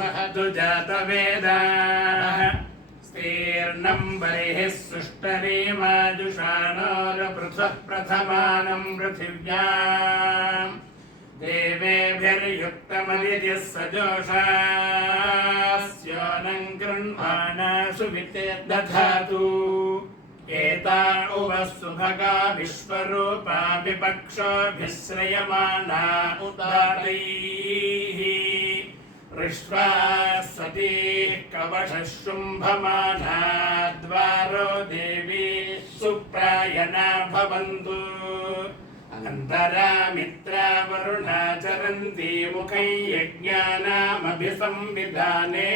महतु जातवेदाः स्तीर्णं बलिः सुष्टरीमाजुषाणोरपृथः प्रथमानं पृथिव्याम् देवेभिर्युक्तमदितिः सजोषास्योनं गृह्णानासु विते दधातु एता उवः सुभगा विश्वरूपा विपक्षोऽभिश्रयमाना उदातैः ऋष्वास्वतीः कवशः शुम्भमाना द्वारो देवी सुप्रायणा भवन्तु अन्तरा मित्रा वरुणा चरन्ति मुखै यज्ञानामभिसंविधाने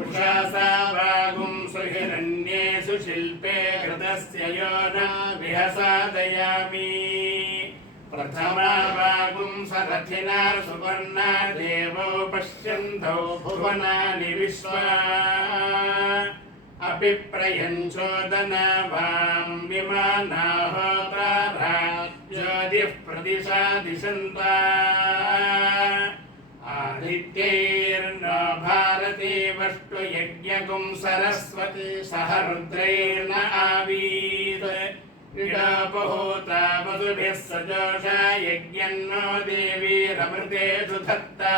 उषासा वागुं सुहिरण्येषु शिल्पे कृतस्य यो न विहसादयामि प्रथमा वागुं सरथिना सुवर्णा देवो पश्यन्तौ भुवनानि विश्वा अपि प्रयञ्चोदना वां विमाना होतारा ज्योतिः प्रदिशा दिशन्ता आदित्यैर्न भारती वष्टु यज्ञकुं सरस्वती सह रुद्रैर्न आवीत् इडापहूता वसुभिः सजोषा यज्ञन्नो देवीरमृतेषु धत्ता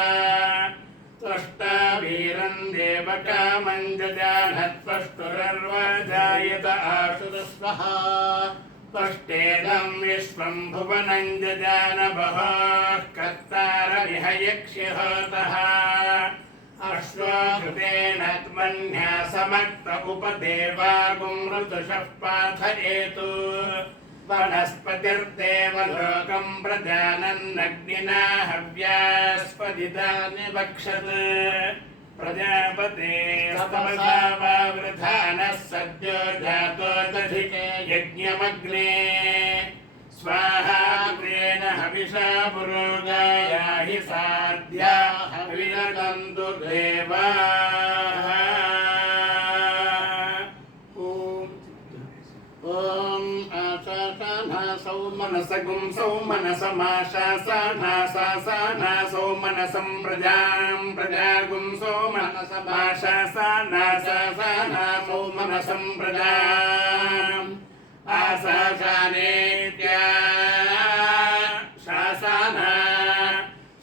त्वष्टा वीरं देवकामं जजानत्वष्टुरर्वाजायत आशुतस्वः त्वष्टेदं विश्वं भुवनं जजान बहवः कर्तारमिह यक्ष्यहोतः अश्वकृतेन त्वन्यासमक्त उपदेवागुं ऋतुषः पाथयेतु वनस्पतिर्देव लोकं प्रजानन्नग्निना हव्यास्पदितानि वक्षत् प्रजापते स्तमसा वावृधानः सद्यो जातो दधिके यज्ञमग्ने स्वाहा कृतेन हविषा पुरोगाया हि साध्या हविरदन्तु देवाः मनसगुं सौमनसमाशासानासासानासौ मनसं प्रजां प्रजागुं सौमनसमाशासानासासानासौ मनसं प्रजाम् आसाशानेत्या शासाना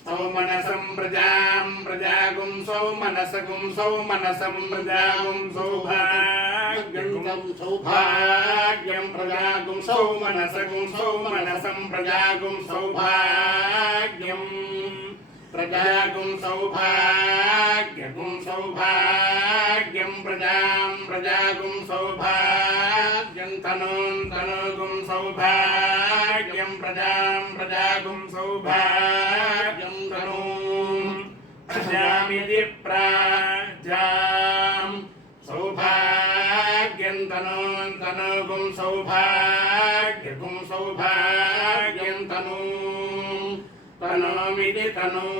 सौमनसं प्रजां प्रजागुं सौमनसगुं सौमनसं प्रजागुं सौभाग्यं सौभाग्यं प्रजागुं सौमनसगुं सौमनसं प्रजागुं सौभाग्यं प्रजागुं सौभाग्यगुं सौभाग्यं प्रजां प्रजागुं सौभाग्यं तनूं तनुगुं सौभाग्यं प्रजां प्रजागुं सौभाग्यं तनूं प्रजामिति प्राजां सौभाग्यं तनूं तनुगुं सौभाग्यगुं सौभाग्यं तनूं तनोमिति तनूं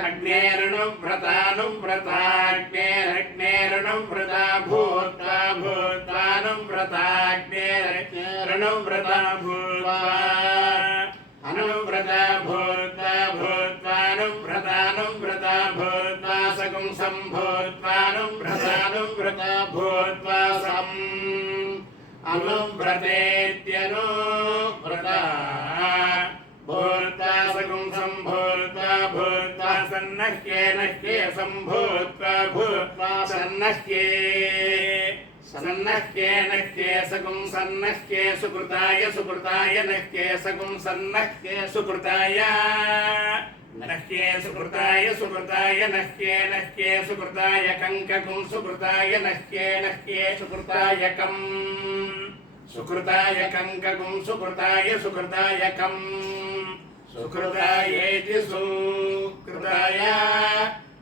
अग्नेरनुव्रताग्नेरग्नेरनुव्रता भूत्वा भूत्वानुव्रताग्नेरग्नेरनुव्रता भूत्वा अनुव्रता भूत्वानुव्रतानुव्रता भूत्वा सगुं सम्भूत्वानुव्रतानुव्रता भूत्वा सम् अनुव्रतेत्यनुव्रता भूत्वा सगुं सम्भूत्वा भूत्वा सन्नह्ये नह्ये सम्भूत्वा भूत्वा सन्नह्ये सन्नह्ये नह्ये सगुं सन्नह्ये सुकृताय सुकृताय नह्ये सगुं सन्नह्ये सुकृताय नह्ये सुकृताय सुकृताय नह्ये नह्ये सुकृताय कंककुं सुकृताय नह्ये नह्ये सुकृताय कम् सुकृताय कंककुं सुकृताय सुकृताय कम् सुकृतायेति सुकृताय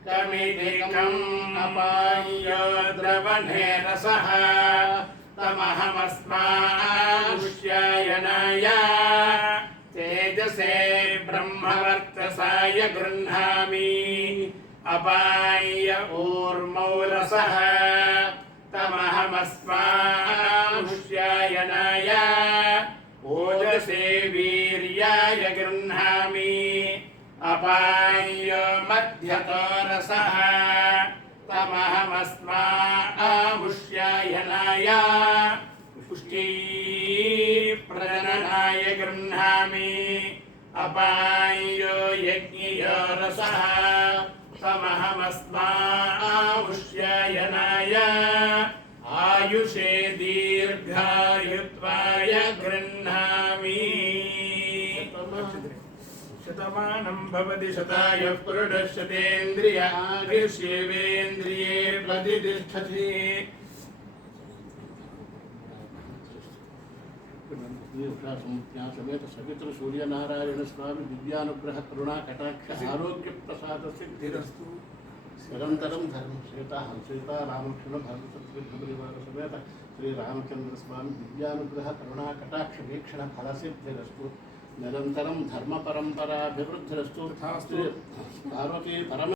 कमिदिकम् अपाय्य द्रवणे रसः तमहमस्मानुष्यायनाय तेजसे ब्रह्मवर्चसाय गृह्णामि अपाय्य ऊर्मौ रसः तमहमस्मानुष्यायनाय ओजसे वीर्याय गृह्णामि अपाय्यो मध्यतो रसः तमहमस्मामुष्यायनाय पुष्ट्यै प्रजननाय गृह्णामि अपाय्यो यज्ञयो रसः तमहमस्मामुष्यायनाय आयुषे दीर्घायुत्वाय गृह्णामि शतमानं भवति शतायुः पुरुषशतेन्द्रिय आयुष्येवेन्द्रिये प्रतिष्ठति समेत सवित्र सूर्यनारायण स्वामी दिव्यानुग्रह करुणा कटाक्ष आरोग्य प्रसाद सिद्धिरस्तु निरंतरम धर्म सीता हंसीता रामकृष्ण भरतरिवार समेत श्री रामचंद्र स्वामी दिव्यानुग्रह करुणा कटाक्ष वीक्षण फल सिद्धिरस्तु निरंतरम धर्म परंपराभिवृद्धिरस्तु पार्वती परम